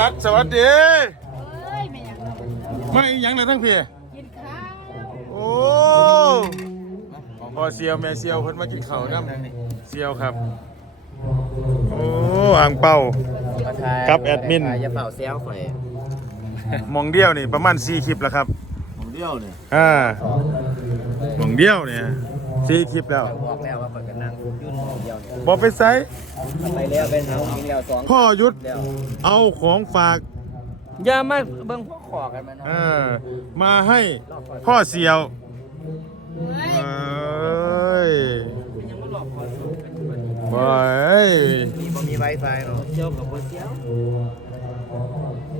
รัดสวัสดีเอ้ยไม่อยากเอาไม่อีหยังเลยทั้งพี่กินข้าวโอ้พอเซียวแม่เซียวเพิ่นมากินข้าวน้ำเซียวครับ โอ้อ่างเป่า ครับแอดมิน อย่าเป่าเซลข่อยหมองเดียวนี่ประมาณ4คลิปแล้วครับผมเดียวนี่อ่าหมองเดียวเนี่ย4คลิปแล้ว บอกแล้วว่าข่อยก็นั่งยุ่นหมองเดียวเนี่ย บอกไปไซส์ ไปแล้วไปหากินแล้วสองพ่อยุทธแล้วเอาของฝากอย่ามาเบิ่งพวกขอกันมาเนาะอ่ามาให้พ่อเซียวเฮ้ยเอ้ยยังมาหลอกขอสูกันอยู่บัดนี้บอยมีบ่มี Wi-Fi เนาะเจ้ากับบ่เสียว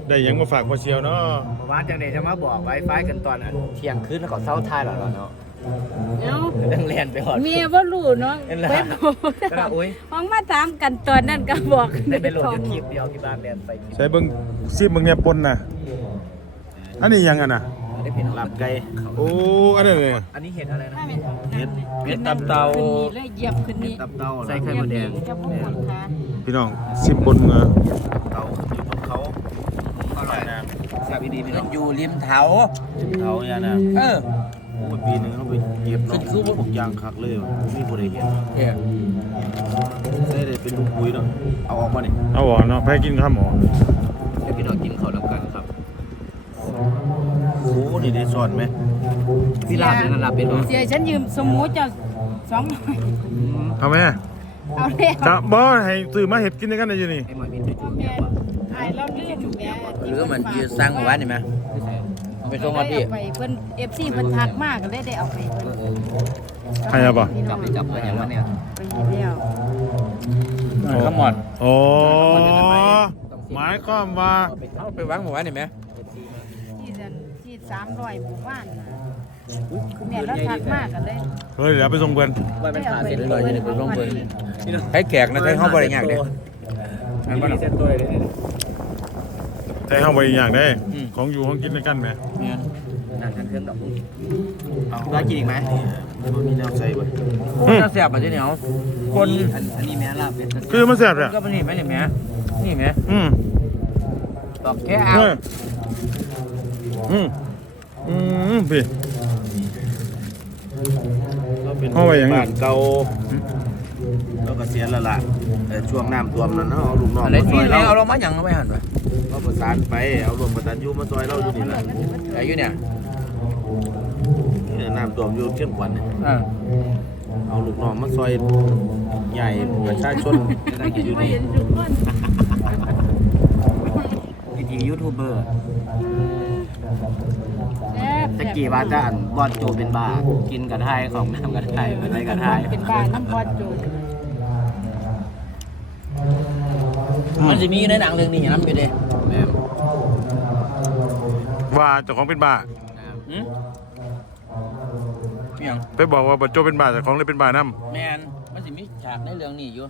ได้หยังมาฝากพ่อเซียวเนาะเมื่อวานจังได๋จะมาบอก Wi-Fi กันตอนอันเที่ยงคืนแล้วก็เช้าท้ายแล้วเนาะ เอ้าเรื่องเรียนไปหอด เมียบ่รู้เนาะเห็นแล้ว ไปบอกก็น่ะอุ๊ยห้องมาถามกันตอนนั้นก็บอกได้ไปโหลดคลิปเดียวที่บ้านเรียนไปคลิปใส่เบิ่งซิเบิ่งเนี่ยปนน่ะอันนี้หยังอะน่ะได้เป็นลาบไก่โอ้อันนั้นเลยอันนี้เห็ดอะไรนะถ้าไม่ทำเห็ดเห็ดตับเตาขึ้นนี่เลยเหยียบขึ้นนี่ตับเตาใส่ไข่มดแดงเหยียบนี่จะบ่หมดขาพี่น้องซิปนเงาเตาอยู่บนเขาอร่อยนะแซ่บดีพี่น้องอยู่ริมเถาเขาเนี่ยนะเออ โอ้ยปีหนึงเขาไปเก็บเนาะคือคือพวกยางคักเลยว่ะมีผู้ใดเห็นเนี่ยได้ได้เป็นลูกปุ้ยเนาะเอาออกมานี่เอาบ่เนาะแพ้กินข้าวหมอเดี๋ยวพี่น้องกินข้าวน้ำกันครับโอ้นี่ได้สอนไหมพี่ลาบเนี่ยนะลาบเป็นเนาะเสียฉันยืมสมูเจ้าสองร้อยเอาไหมเอาแล้วจะบ่ให้ซื้อมาเห็ดกินด้วยกันได้อยังนี่ไอ้หมอยมีจุดพ่อๆเนี่แม่ยว่ะอายเราลืมแม่ หรือมันยืนสร้างหมู่บ้านเห็นไหมเอา ไปส่งมาพี่ไปเพิ่น FC เพิ่นทักมากก็เลยได้เอาไปเพิ่นให้เอาบ่จับไปจับไปอย่างนั้นเนี่ยไปเฮ็ดแล้วขมอดโอ้หมายความว่าเอาไปวางหมู่บ้านเห็นไหมที่นั่นที่300หมู่บ้านน่ะแม่เราทักมากก็เลยเฮ้ยเดี๋ยวไปส่งเพื่อนว่าเป็นขาเสร็จเลเลยยจะได้ไปร่วมเบิ่งให้แขกนะให้เข้าบริงานเด้มีเส้นตัวเลย ใจเข้าไปอีกอย่างได้ของอยู่ของกินด้วยกันไหมเนี่ยนั่นเครื่องดอกเอาได้กินอีกไหมมันมีแนวใส่บ่โอ้น่าแซ่บอะที่เหนียวคนอันอันนี้แม่ลาบเป็นคือมันแซ่บเลยก็เป็นนี่ไหมนี่แม่นี่ไหมอืมดอกแค่เอาเฮ้ยอืมอืมพี่เอาไว้อย่างนั้นบ้านเก่า แล้วก็เสียแล้วล่ะแต่ช่วงน้ำท่วมนั้นเอาลูกน้องอะไรมาซที่อยแล้เราวเอาลงมาหยังเอาไปหั่นไปเอาประสานไปเอารวมประตันยูมาซอยเราอยู่นี่แหละอะไรอยู่เนี่ยเนี่ยน้ำท่วมอยู่เชียงขวัญเนี่ยอ่าเอาลูกน้องมาซอยใหญ่ประชาชนจะได้กินอยู่ไม่นี่เห็นทุกคนวิธียูทูบเบอร์แซ่บตะ กี้ว่าจะอันบอลโจเป็นบ้ากินกระไทยของน้ำกระไทยอะไรกระไทยเป็นบ้านน้ำบอดโจมันจะมีอยู่ในหนังเรื่องนี้อย่างนั้นไปเด้แม่ว่าเจ้าของเป็นบ้าหืมเพียงไปบอกว่าบัจโจเป็นบ้าเจ้าของเลยเป็นบ้านํแมนมันสิมีฉากในเรื่องนี้อยู่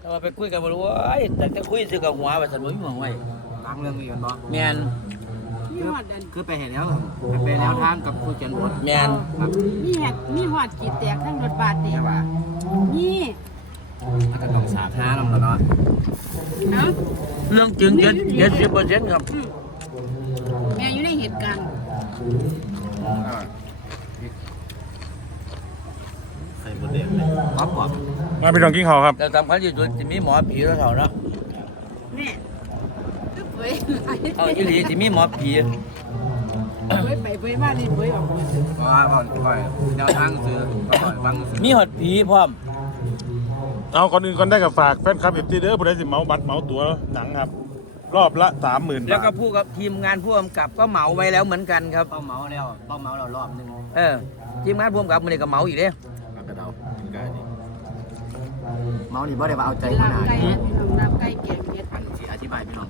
แต่ว่าไปคุยกันบ่รู้ว่าไอ้แต่จะคุยซื้อกับหัวว่าสันบ่มีหวังไว้ล้างเรื่องนี้กันบ่แมน มีหอดอันคือไปเห็นแล้วไปเป็นแนวทางกับผู้เขียนบทแมนมีแหกมีหอดกีดแตกทั้งรถบาทนี่นี่ก็ต้องสาธารณะแล้วเนาะเนาะเรื่องจริงเจ็ดเจ็ดสิบเปอร์เซ็นต์ครับแม่อยู่ในเหตุการณ์ไข่บดแดงเลยป๊อปป๊อปมาพี่น้องกินข้าวครับ แต่สำคัญที่สุดจะมีหมอผีแล้วเท่าเนาะ แม่ก็ เผยหลายเอาอีหลีสิมีหมอผีเผยไปเผยมานี่เผยออกหมดเพราะว่าก่อนก่อนแนวทางซื้อก่อนฟังซื้อมีหอดผีพร้อม เอาก่อนอื่นก่อนได้กับฝากแฟนคลับเอฟซีเด้อผู้ใดสิเหมาบัตรเหมาตั๋วหนังครับ รอบละสามหมื่นแล้วบาก็ทผู้กับทีมงานผู้กำกับก็เหมาไว้แล้วเหมือนกันครับ เป้าเมาแล้วเป้าเมาเรารอบนึงเออ ทีมงานผู้กำกับมันก็เหมาอีกเด้กระเดาเมานี่บ่ได้ว่าเอาใจหัวลาหบน้าไก่นี่ลาบไก่แกงเห็ด อันที่อธิบายพี่น้องฟังบ่ได้ว่า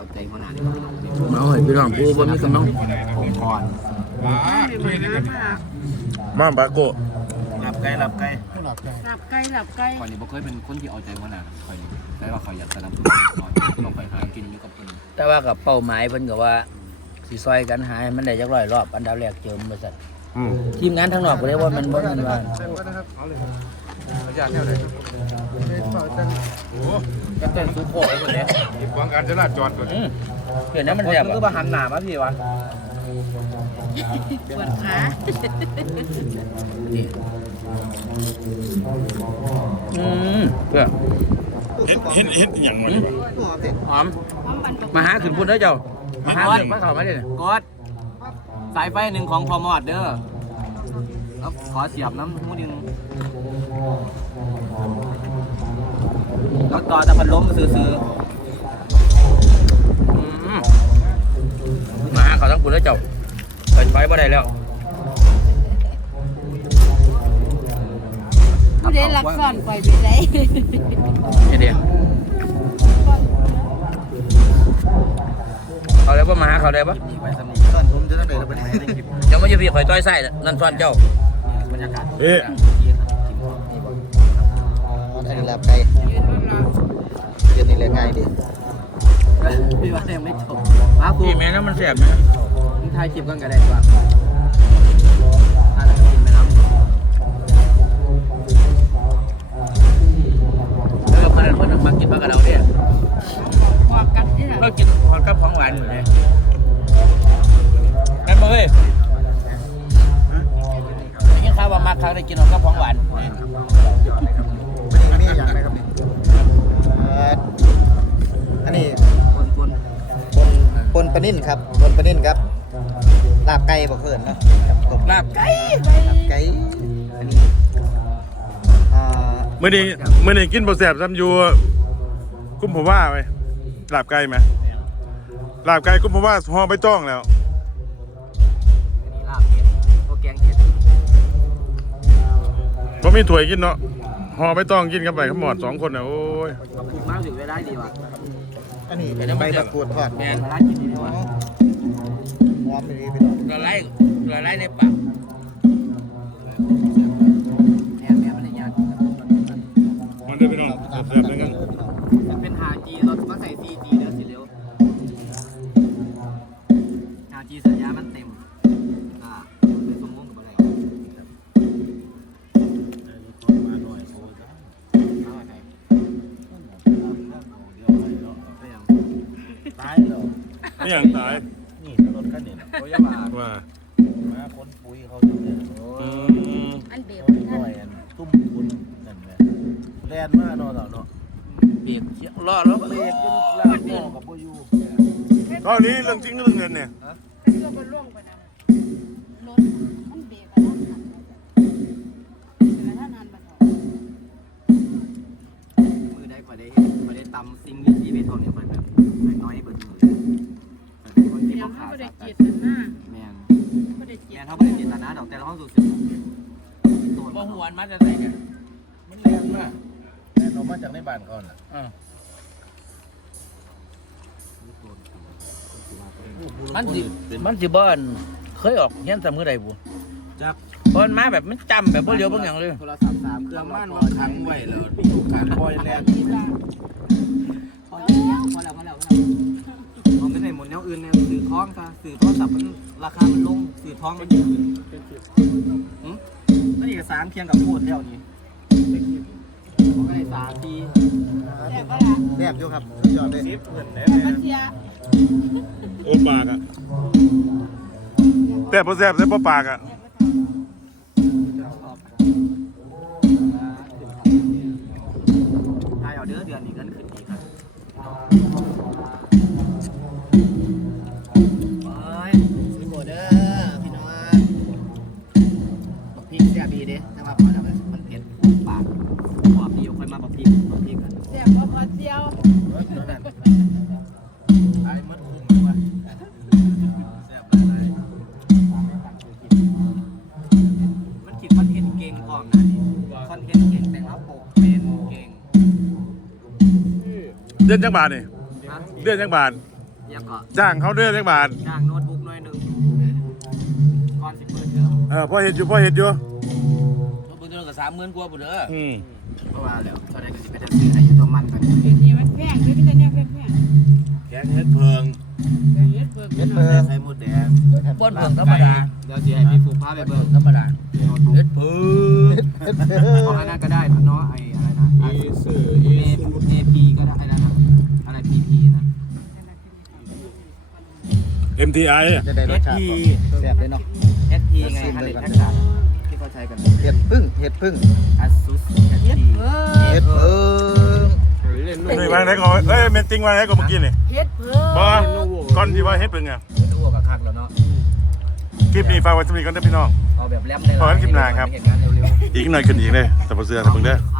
เอาใจหัวหน้านี่เหมาให้พี่น้องผู้บ่มีกำลังองค์กรไม่มามามาบาโกะรับไก่รับไก่ลาบไก่ลาบไก่ก่อนนี้บ่เคยเป็นคนที่เอาใจหัวหน้าคอยแต่ว่าคอยอยากสนับสนุนลองไปหากินอยู่กับเพิ่นแต่ว่ากับเป้าหมายเพิ่นก็ว่าสิซอยกันหาให้มันได้จักร้อยรอบอันดับแรกเจิมบริษัทอืมทีมงานทางนอกก็เลยว่ามันบ่แม่นว่า อาจารย์แนวไหนโอ้ก็เต้นซุปโคไอ้คนเนี้ยยขวางการจราจรก่อนอืมเห็นนั้นมันแสบคืออะมาหันหน้ามาพี่วะปวดขานี่อืมเพื่อเห็นเห็นเห็นอย่างไรวะหอมเพราะมันมาหาขึ้นพุ่นเด้อเจ้ามาหาขึ้นมาเข้ามาเลยกดสายไฟหนึ่งของพอมอดเด้อ แล้วขอเสียบน้ำมูนึงแล้วต่อแต่พัดลมซื้ออืมมาหาเขาทั้งพุ่นเด้อเจ้าเปิดไฟบ่ได้แล้วผู้ใดลักซ่อนปล่อยไปได้นี่เดียวเขาได้ปะมาหาเขาได้ปะๆไปสำนีตอนผมจะต้องเดินไปไหนในคลิปเดี๋ยวมาอยู่พี่ข่อยต้อยไส้นั่นซ้อนเจ้าบ รรยากาศเอ๊ะอันนี้ลาบไก่ยืนรอเย็นนี่เลยง่ายดิพี่ว่ายังไม่จบมากูพี่แม่นั้นมันแสบไหมมึงถ่ายคลิปกันก็ได้กว่าถ่ายแล้วก็กินไปน้ำแล้วก็เพื่อนเพื่อนมากินมากับเราเนี่ยหอบกันที่เรากินฮอตกับของหวานอยู่เลยนั่นมาเว้ยได้ ยินข่าวว่ามาครั้งได้กินฮอตกับของหวานนี่อย่างไรครับนี่เอ่ออันนี้คนคนปนปนปลานิ่นครับปนปลานิ่นครับลาบไก่บ่เพิ่นเนาะครับผมลาบไก่ลาบไก่อันนี้อ่ามื่อนี้มื่อนี้กินบ่แสบซ้ำอยู่กุ้มผมว่าไหมลาบไก่ไหมลาบไก่กุ้มผมว่าห่อใบตองแล้ว บ่มีถ้วยกินเนาะห่อใบตองกินกันไปขมอดสองคนน่ะโอ้ยถูกมากถึงเวลาดีว่ะอันนี้ใบมะกรูดทอดแมนเวลากินดีว่ะหอมดีพี่น้องละลายละลายในปาก ตายแล้วไม่อย่างตายนี่รถคันนี้โอ้ยว่าว่า มาคนปุ๋ยเขาอยู่เนี่ยโอ้อืมอันเบียบยท่านน้อยอันทุ่มคุณนั่นแหละแล่นมาเนาะเราเนาะเปียกเชี่ยรอดแล้วเบรกจนลากหม้อกับบ่อยู่ตอนนี้เรื่องจริงเรื่องเงินเนี่ยเป็นตัวบนล่วงไปนะรถมันเบียบกันแล้วหันไปท่านหันมาถอดมือได้กว่าได้กว่าได้ตำซิงที่ชีวิตของเนี่ยเปิดแบบ น้อยๆเปิดมือคนที่เดี๋ยเขาวเขาขาดไม่ได้ตัเกียดรติหน้าแมนไม่ได้เกีแมยรนติเขาไม่ได้เจตนาดอกแต่เราห้องสูตรสึกตัวบ่หวานมาจะใส่กันมันแล่นมาแล่นออกมาจากในบ้านก่อนน่ะอ่ามันสิมันสิบ่อนเคยออกเฮียนสมือใดบุจักบอนมาแบบมันจำแบบบ่เลียวบ่หยังเลย โทรศัพท์สามเครื่องมันมาว่าขังไว้แล้วมีโอกาสปล่อยแล่นพอแอื่นเนี่ยสื่อท้องซะสื่อโทรศัพท์มันราคามันลงสื่อท้องมันอยู่หืมนั่นเอกสารเคียงกับโคตรแล้วนี่ผมก็ได้สามทีแต่ก็ล่ะแซ่บอยู่ครับสุดยอดเลยแต่มันเสียโอ้ปากอะแต่บ่แสบแต่บ่ปากอะ อนจังบาทนี่นะเดือนจังบาทเดี๋ยังก็จ้างเขาเดือนจังบาทจ้างโน้ตบุ๊กหน่อยหนึ่งก่อนสิเปิดเทอมเออพอเห็ดอยู่พอเห็ดอยู่เบิ่งเดือนก็30,000กว่าพุ่นเด้ออืมเพราะว่าแล้วเท่าไรก็สิไปได้ซื้อให้อยู่ตัวมันกันเดี๋ยวนี้มันแพงเลยพี่แต่เนี่ยแพงแกงเฮ็ดเพิงๆเดี๋ยวนี้เปิดเฮ็ดเงินเพิงใส่หมดแดงป้นเพิ่งธรรมดาเดี๋ยวสิให้พี่ฟูพาไปเบิ่งธรรมดาโน้ตบุ๊กเฮ็ดเพิ่งของอันนั้นก็ได้เนาะไอ้อะไรนะเอเซอร์เอเอเอพีก็ได้อะไรนะ MTI จะได้รสชาติเอสพีแซ่บเลยเนาะเอสพีไงฮันเดรดแท็กซ์ที่เขาใช้กันเห็ดพึ่งเห็ดพึ่งอัสซุสเอสพีเห็ดพึ่งเล่นโนนี่วางไหนก่อนเอ้ยเมนติ้งวางไหนก่อนเมื่อกี้นี่เฮ็ดเพิ่บ่มก่อนที่ว่าเฮ็ดเป็นไงดูกับคักแล้วเนาะคลิปนี้ฝากไว้สำหรับกันเด้อพี่น้องเอาแบบแรมได้ขอให้คลิปหน้าครับเห็นงานเร็วอีกหน่อยขึ้นอีกเลยแต่บ่เสือแต่เบิ่งเด้อๆ